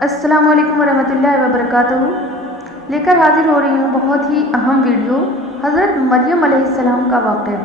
السلام علیکم ورحمۃ اللہ وبرکاتہ۔ لے کر حاضر ہو رہی ہوں بہت ہی اہم ویڈیو، حضرت مریم علیہ السلام کا واقعہ۔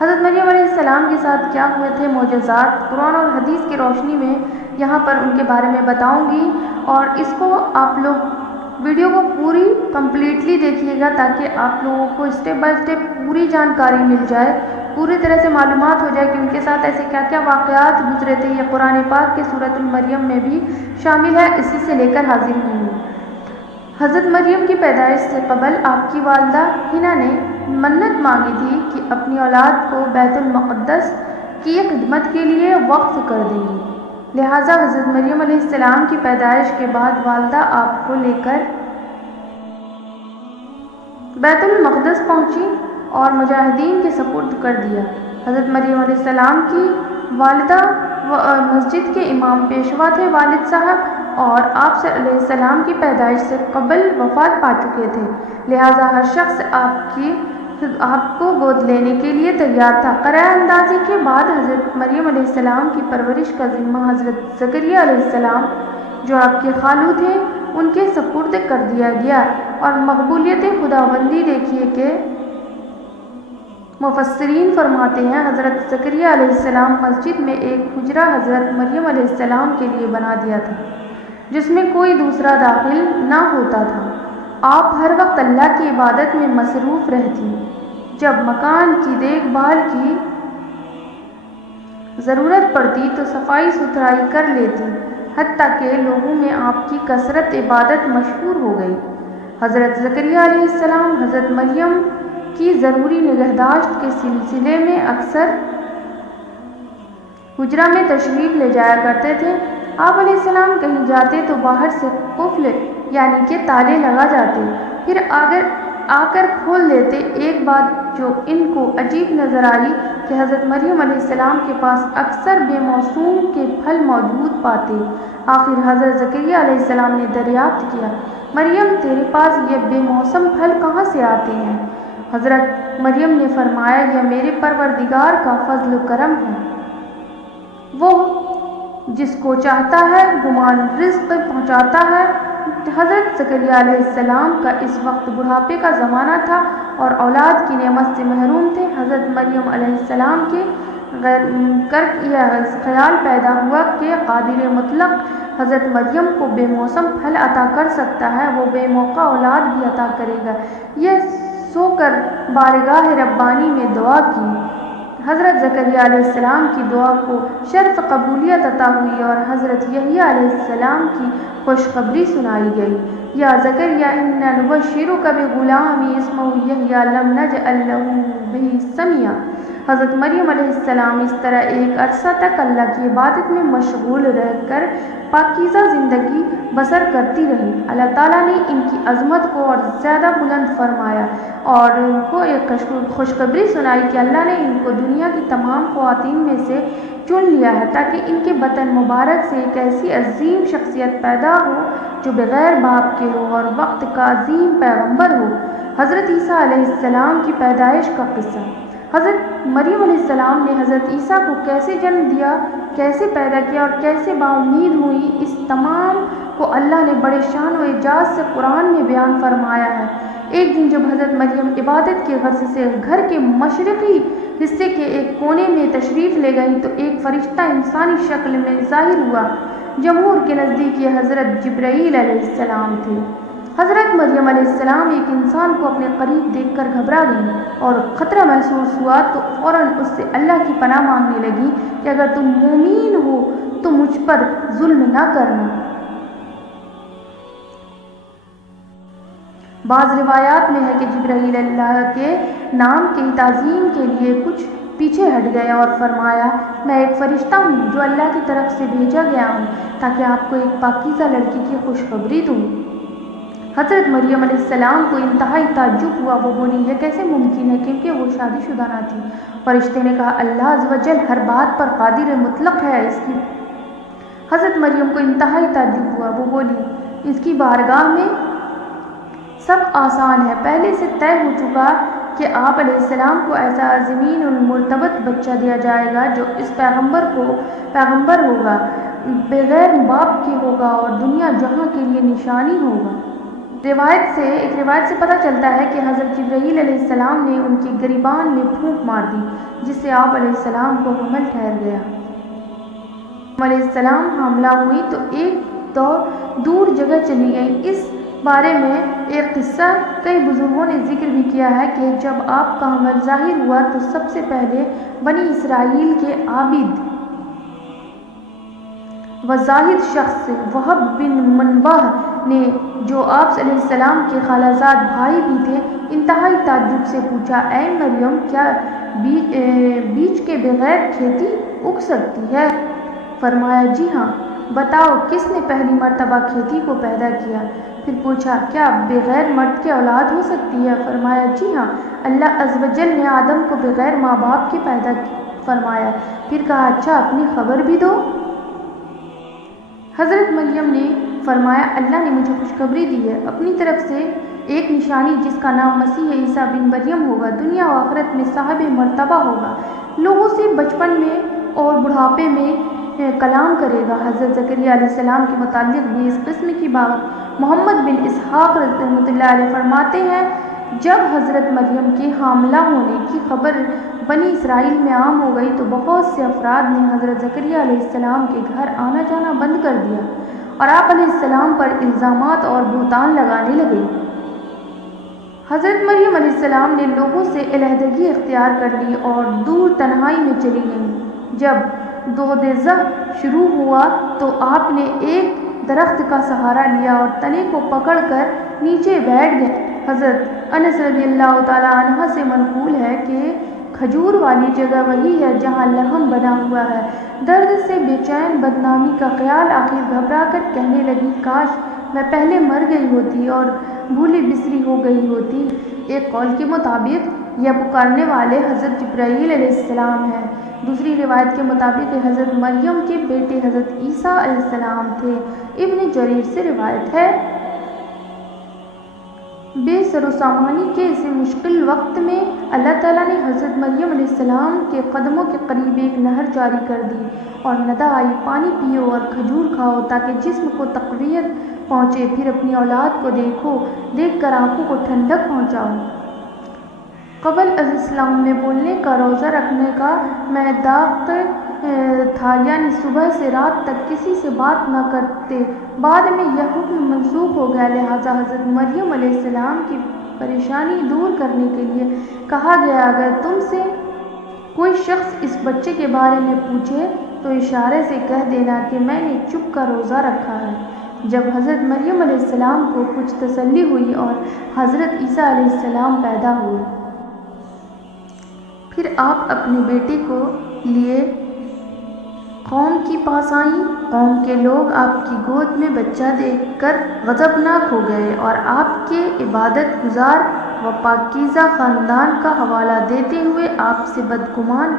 حضرت مریم علیہ السلام کے ساتھ کیا ہوئے تھے معجزات، قرآن اور حدیث کی روشنی میں یہاں پر ان کے بارے میں بتاؤں گی، اور اس کو آپ لوگ ویڈیو کو پوری کمپلیٹلی دیکھیے گا تاکہ آپ لوگوں کو اسٹیپ بائی اسٹیپ پوری جانکاری مل جائے، پوری طرح سے معلومات ہو جائے کہ ان کے ساتھ ایسے کیا کیا واقعات گزرے تھے۔ یہ قرآن پاک کے سورۃ المریم میں بھی شامل ہے، اسی سے لے کر حاضر ہوئی ہوں۔ حضرت مریم کی پیدائش سے قبل آپ کی والدہ حنا نے منت مانگی تھی کہ اپنی اولاد کو بیت المقدس کی خدمت کے لیے وقف کر دیں گی، لہٰذا حضرت مریم علیہ السلام کی پیدائش کے بعد والدہ آپ کو لے کر بیت المقدس پہنچی اور مجاہدین کے سپرد کر دیا۔ حضرت مریم علیہ السلام کی والدہ مسجد کے امام پیشوا تھے والد صاحب، اور آپ علیہ السلام کی پیدائش سے قبل وفات پا چکے تھے، لہٰذا ہر شخص آپ کو گود لینے کے لیے تیار تھا۔ قرعہ اندازی کے بعد حضرت مریم علیہ السلام کی پرورش کا ذمہ حضرت زکریا علیہ السلام، جو آپ کے خالو تھے، ان کے سپرد کر دیا گیا، اور مقبولیت خداوندی دیکھیے کہ مفسرین فرماتے ہیں حضرت زکریا علیہ السلام مسجد میں ایک حجرہ حضرت مریم علیہ السلام کے لیے بنا دیا تھا، جس میں کوئی دوسرا داخل نہ ہوتا تھا۔ آپ ہر وقت اللہ کی عبادت میں مصروف رہتی، جب مکان کی دیکھ بھال کی ضرورت پڑتی تو صفائی ستھرائی کر لیتی، حتیٰ کہ لوگوں میں آپ کی کثرت عبادت مشہور ہو گئی۔ حضرت زکریا علیہ السلام حضرت مریم کی ضروری نگہداشت کے سلسلے میں اکثر حجرہ میں تشریف لے جایا کرتے تھے۔ آپ علیہ السلام کہیں جاتے تو باہر سے قفل یعنی کہ تالے لگا جاتے، پھر آ کر کھول دیتے۔ ایک بات جو ان کو عجیب نظر آئی کہ حضرت مریم علیہ السلام کے پاس اکثر بے موسم کے پھل موجود پاتے۔ آخر حضرت زکریا علیہ السلام نے دریافت کیا، مریم تیرے پاس یہ بے موسم پھل کہاں سے آتے ہیں؟ حضرت مریم نے فرمایا، یہ میرے پروردگار کا فضل و کرم ہے، وہ جس کو چاہتا ہے گمان رزق پہنچاتا ہے۔ حضرت زکریا علیہ السلام کا اس وقت بڑھاپے کا زمانہ تھا اور اولاد کی نعمت سے محروم تھے۔ حضرت مریم علیہ السلام کے یہ خیال پیدا ہوا کہ قادر مطلق حضرت مریم کو بے موسم پھل عطا کر سکتا ہے، وہ بے موقع اولاد بھی عطا کرے گا۔ یہ سو کر بارگاہ ربانی میں دعا کی۔ حضرت زکریا علیہ السلام کی دعا کو شرف قبولیت عطا ہوئی اور حضرت یحییٰ علیہ السلام کی خوشخبری سنائی گئی۔ یا زکریا انا نبشرک بغلام اسمہ یحییٰ لم نجعل لہ بہ سمیٰ۔ حضرت مریم علیہ السلام اس طرح ایک عرصہ تک اللہ کی عبادت میں مشغول رہ کر پاکیزہ زندگی بسر کرتی رہی۔ اللہ تعالیٰ نے ان کی عظمت کو اور زیادہ بلند فرمایا اور ان کو ایک خوشخبری سنائی کہ اللہ نے ان کو دنیا کی تمام خواتین میں سے چن لیا ہے تاکہ ان کے بطن مبارک سے ایک ایسی عظیم شخصیت پیدا ہو جو بغیر باپ کے ہو اور وقت کا عظیم پیغمبر ہو۔ حضرت عیسیٰ علیہ السلام کی پیدائش کا قصہ۔ حضرت مریم علیہ السلام نے حضرت عیسیٰ کو کیسے جنم دیا، کیسے پیدا کیا اور کیسے باامید ہوئی، اس تمام کو اللہ نے بڑے شان و اعجاز سے قرآن میں بیان فرمایا ہے۔ ایک دن جب حضرت مریم عبادت کے غرض سے گھر کے مشرقی حصے کے ایک کونے میں تشریف لے گئیں تو ایک فرشتہ انسانی شکل میں ظاہر ہوا۔ جمہور کے نزدیک یہ حضرت جبرائیل علیہ السلام تھے۔ حضرت مریم علیہ السلام ایک انسان کو اپنے قریب دیکھ کر گھبرا گئیں اور خطرہ محسوس ہوا تو فوراً اس سے اللہ کی پناہ مانگنے لگی کہ اگر تم مومن ہو تو مجھ پر ظلم نہ کرنا۔ بعض روایات میں ہے کہ جبرائیل اللہ کے نام کی تعظیم کے لیے کچھ پیچھے ہٹ گئے اور فرمایا، میں ایک فرشتہ ہوں جو اللہ کی طرف سے بھیجا گیا ہوں تاکہ آپ کو ایک پاکیزہ لڑکی کی خوشخبری دوں۔ حضرت مریم علیہ السلام کو انتہائی تعجب ہوا، وہ بولی، یہ کیسے ممکن ہے کیونکہ وہ شادی شدہ نہ تھی۔ فرشتے نے کہا، اللہ عز و جل ہر بات پر قادر مطلق ہے، اس کی۔ حضرت مریم کو انتہائی تعجب ہوا، وہ بولی، اس کی بارگاہ میں سب آسان ہے، پہلے سے طے ہو چکا کہ آپ علیہ السلام کو ایسا عظیم المرتبت بچہ دیا جائے گا جو اس پیغمبر ہوگا۔ بغیر باپ کے ہوگا اور دنیا جہاں کے لیے نشانی ہوگا۔ ایک روایت سے پتہ چلتا ہے کہ حضرت جبرائیل علیہ السلام نے ان کے گریبان میں پھونک مار دی، جس سے آپ علیہ السلام کو حمل ٹھہر گیا۔ علیہ السلام حاملہ ہوئی تو ایک دور جگہ چلی گئیں۔ اس بارے میں ایک قصہ کئی بزرگوں نے ذکر بھی کیا ہے کہ جب آپ کا حمل ظاہر ہوا تو سب سے پہلے بنی اسرائیل کے عابد و زاہد شخص وہب بن منبہ نے، جو آپ علیہ السلام کے خالہ زاد بھائی بھی تھے، انتہائی تعجب سے پوچھا، اے مریم، کیا بیج کے بغیر کھیتی اگ سکتی ہے؟ فرمایا، جی ہاں۔ بتاؤ، کس نے پہلی مرتبہ کھیتی کو پیدا کیا؟ پھر پوچھا، کیا بغیر مرد کے اولاد ہو سکتی ہے؟ فرمایا، جی ہاں، اللہ عز و جل نے آدم کو بغیر ماں باپ کے پیدا فرمایا۔ پھر کہا، اچھا، اپنی خبر بھی دو۔ حضرت مریم نے فرمایا، اللہ نے مجھے خوشخبری دی ہے اپنی طرف سے، ایک نشانی جس کا نام مسیح عیسیٰ بن مریم ہوگا، دنیا و آخرت میں صاحب مرتبہ ہوگا، لوگوں سے بچپن میں اور بڑھاپے میں کلام کرے گا۔ حضرت زکریا علیہ السلام کے متعلق بھی اس قسم کی بات محمد بن اسحاق رحمۃ اللہ علیہ فرماتے ہیں، جب حضرت مریم کے حاملہ ہونے کی خبر بنی اسرائیل میں عام ہو گئی تو بہت سے افراد نے حضرت زکریا علیہ السلام کے گھر آنا جانا بند کر دیا اور آپ علیہ السلام پر الزامات اور بہتان لگانے لگے۔ حضرت مریم علیہ السلام نے لوگوں سے علیحدگی اختیار کر لی اور دور تنہائی میں چلی گئیں۔ جب دودھ زہ شروع ہوا تو آپ نے ایک درخت کا سہارا لیا اور تنے کو پکڑ کر نیچے بیٹھ گئے۔ حضرت انس رضی اللہ تعالیٰ عنہ سے منقول ہے کہ کھجور والی جگہ وہی ہے جہاں لحم بنا ہوا ہے۔ درد سے بے چین بدنامی کا خیال، آخر گھبرا کر کہنے لگی، کاش میں پہلے مر گئی ہوتی اور بھولی بسری ہو گئی ہوتی۔ ایک قول کے مطابق یہ پکارنے والے حضرت جبرائیل علیہ السلام ہیں، دوسری روایت کے مطابق حضرت مریم کے بیٹے حضرت عیسیٰ علیہ السلام تھے۔ ابن جریر سے روایت ہے، بے سر و سامانی کے اس مشکل وقت میں اللہ تعالیٰ نے حضرت مریم علیہ السلام کے قدموں کے قریب ایک نہر جاری کر دی اور ندا آئی، پانی پیو اور کھجور کھاؤ تاکہ جسم کو تقویت پہنچے، پھر اپنی اولاد کو دیکھ کر آنکھوں کو ٹھنڈک پہنچاؤ۔ قبل از اسلام میں بولنے کا، روزہ رکھنے کا میثاق تھا، یعنی صبح سے رات تک کسی سے بات نہ کرتے۔ بعد میں یہ حکم منسوخ ہو گیا، لہٰذا حضرت مریم علیہ السلام کی پریشانی دور کرنے کے لیے کہا گیا، اگر تم سے کوئی شخص اس بچے کے بارے میں پوچھے تو اشارے سے کہہ دینا کہ میں نے چھپ کر روزہ رکھا ہے۔ جب حضرت مریم علیہ السلام کو کچھ تسلی ہوئی اور حضرت عیسیٰ علیہ السلام پیدا ہوئے، پھر آپ اپنے بیٹے کو لیے قوم کے پاس آئیں۔ قوم کے لوگ آپ کی گود میں بچہ دیکھ کر غضبناک ہو گئے اور آپ کے عبادت گزار و پاکیزہ خاندان کا حوالہ دیتے ہوئے آپ سے بدگمان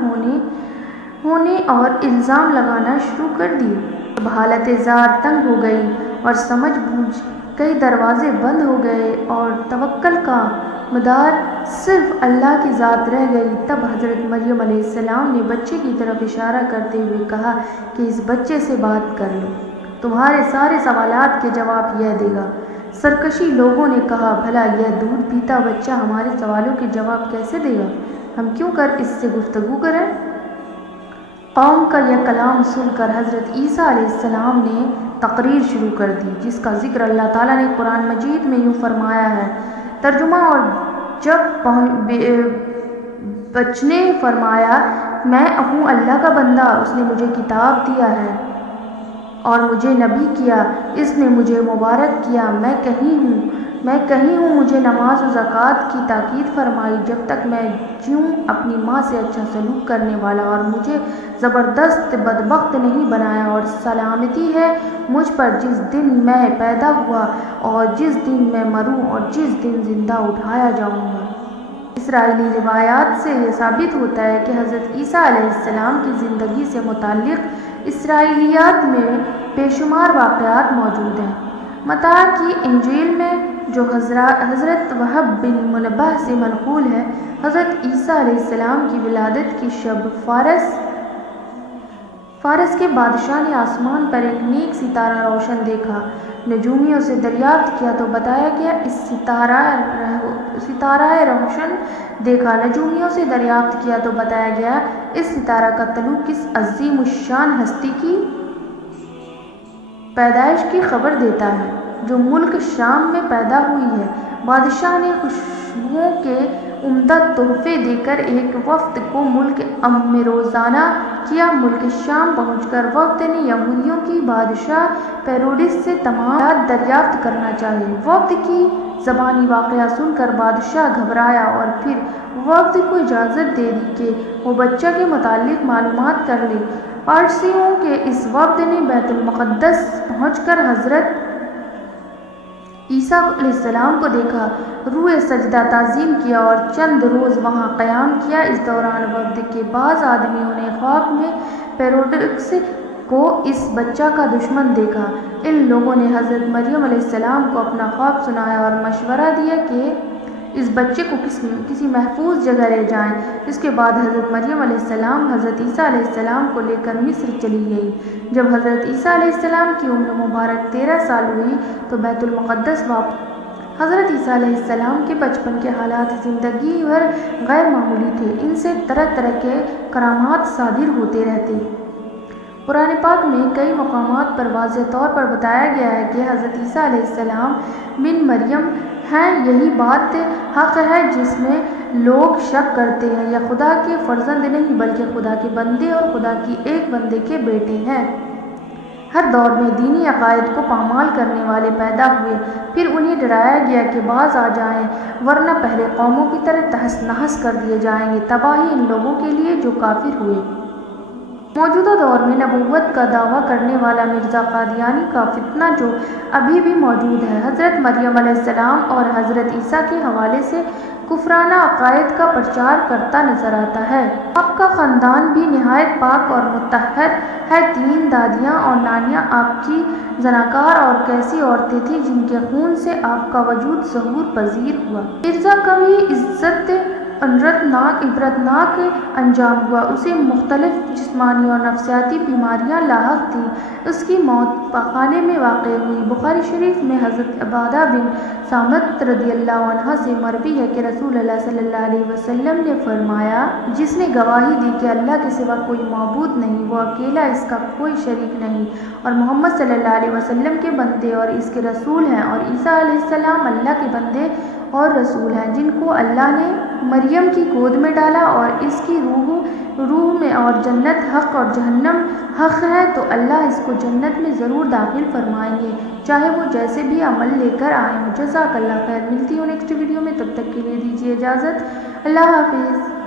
ہونے اور الزام لگانا شروع کر دیے۔ جب حالت زار تنگ ہو گئی اور سمجھ بوجھ کئی دروازے بند ہو گئے اور توکل کا مدار صرف اللہ کی ذات رہ گئی، تب حضرت مریم علیہ السلام نے بچے کی طرف اشارہ کرتے ہوئے کہا کہ اس بچے سے بات کر لو، تمہارے سارے سوالات کے جواب یہ دے گا۔ سرکشی لوگوں نے کہا، بھلا یہ دودھ پیتا بچہ ہمارے سوالوں کے جواب کیسے دے گا؟ ہم کیوں کر اس سے گفتگو کریں؟ قوم کا یہ کلام سن کر حضرت عیسیٰ علیہ السلام نے تقریر شروع کر دی، جس کا ذکر اللہ تعالیٰ نے قرآن مجید میں یوں فرمایا ہے۔ ترجمہ، اور جب بچنے فرمایا، میں ہوں اللہ کا بندہ، اس نے مجھے کتاب دیا ہے اور مجھے نبی کیا، اس نے مجھے مبارک کیا، میں کہیں ہوں، مجھے نماز و زکوٰۃ کی تاکید فرمائی جب تک میں جیوں، اپنی ماں سے اچھا سلوک کرنے والا، اور مجھے زبردست بدبخت نہیں بنایا، اور سلامتی ہے مجھ پر جس دن میں پیدا ہوا اور جس دن میں مروں اور جس دن زندہ اٹھایا جاؤں گا۔ اسرائیلی روایات سے یہ ثابت ہوتا ہے کہ حضرت عیسیٰ علیہ السلام کی زندگی سے متعلق اسرائیلیات میں بے شمار واقعات موجود ہیں۔ متی کی انجیل میں، جو حضرت وہب بن منبہ سے منقول ہے، حضرت عیسیٰ علیہ السلام کی ولادت کی شب فارس فارس کے بادشاہ نے آسمان پر ایک نیک ستارہ روشن دیکھا۔ نجومیوں سے دریافت کیا تو بتایا گیا اس ستارہ روشن دیکھا۔ نجومیوں سے دریافت کیا تو بتایا گیا اس ستارہ کا طلوع کس عظیم الشان ہستی کی پیدائش کی خبر دیتا ہے جو ملک شام میں پیدا ہوئی ہے۔ بادشاہ نے خوشبوؤں کے عمدہ تحفے دے کر ایک وفد کو ملک میں روانہ کیا۔ ملک شام پہنچ کر وفد نے یہودیوں کی بادشاہ ہیروڈس سے تمام معلومات دریافت کرنا چاہی۔ وفد کی زبانی واقعہ سن کر بادشاہ گھبرایا اور پھر وفد کو اجازت دے دی کہ وہ بچہ کے متعلق معلومات کر لے۔ پارسیوں کے اس وفد نے بیت المقدس پہنچ کر حضرت عیسیٰ علیہ السلام کو دیکھا، روئے سجدہ تعظیم کیا اور چند روز وہاں قیام کیا۔ اس دوران وفد کے بعض آدمیوں نے خواب میں ہیروڈس کو اس بچہ کا دشمن دیکھا۔ ان لوگوں نے حضرت مریم علیہ السلام کو اپنا خواب سنایا اور مشورہ دیا کہ اس بچے کو کسی محفوظ جگہ لے جائیں۔ اس کے بعد حضرت مریم علیہ السلام حضرت عیسیٰ علیہ السلام کو لے کر مصر چلی گئی۔ جب حضرت عیسیٰ علیہ السلام کی عمر مبارک 13 سال ہوئی تو بیت المقدس واپس۔ حضرت عیسیٰ علیہ السلام کے بچپن کے حالات زندگی بھر غیر معمولی تھے۔ ان سے طرح طرح کے کرامات صادر ہوتے رہتے۔ قرآن پاک میں کئی مقامات پر واضح طور پر بتایا گیا ہے کہ حضرت عیسیٰ علیہ السلام بن مریم ہیں۔ یہی بات حق ہے جس میں لوگ شک کرتے ہیں۔ یہ خدا کے فرزند نہیں بلکہ خدا کے بندے اور خدا کی ایک بندے کے بیٹے ہیں۔ ہر دور میں دینی عقائد کو پامال کرنے والے پیدا ہوئے، پھر انہیں ڈرایا گیا کہ باز آ جائیں ورنہ پہلے قوموں کی طرح تہس نہس کر دیے جائیں گے۔ تباہی ان لوگوں کے لیے جو کافر ہوئے۔ موجودہ دور میں نبوت کا دعویٰ کرنے والا مرزا قادیانی کا فتنہ جو ابھی بھی موجود ہے، حضرت مریم علیہ السلام اور حضرت عیسیٰ کے حوالے سے کفرانہ عقائد کا پرچار کرتا نظر آتا ہے۔ آپ کا خاندان بھی نہایت پاک اور مطہر ہے۔ 3 دادیاں اور نانیاں آپ کی زناکار اور کیسی عورتیں تھیں جن کے خون سے آپ کا وجود ظہور پذیر ہوا۔ مرزا کا بھی عبرتناک انجام ہوا۔ اسے مختلف جسمانی اور نفسیاتی بیماریاں لاحق تھیں۔ اس کی موت پاخانے میں واقع ہوئی۔ بخاری شریف میں حضرت عبادہ بن صامت رضی اللہ عنہ سے مروی ہے کہ رسول اللہ صلی اللہ علیہ وسلم نے فرمایا، جس نے گواہی دی کہ اللہ کے سوا کوئی معبود نہیں، وہ اکیلا، اس کا کوئی شریک نہیں، اور محمد صلی اللہ علیہ وسلم کے بندے اور اس کے رسول ہیں، اور عیسیٰ علیہ السلام اللہ کے بندے اور رسول ہیں جن کو اللہ نے مریم کی گود میں ڈالا، اور اس کی روح میں، اور جنت حق اور جہنم حق ہے، تو اللہ اس کو جنت میں ضرور داخل فرمائیں گے چاہے وہ جیسے بھی عمل لے کر آئیں۔ جزاک اللہ خیر۔ ملتی ہوں نیکسٹ ویڈیو میں، تب تک کے لیے دیجیے اجازت۔ اللہ حافظ۔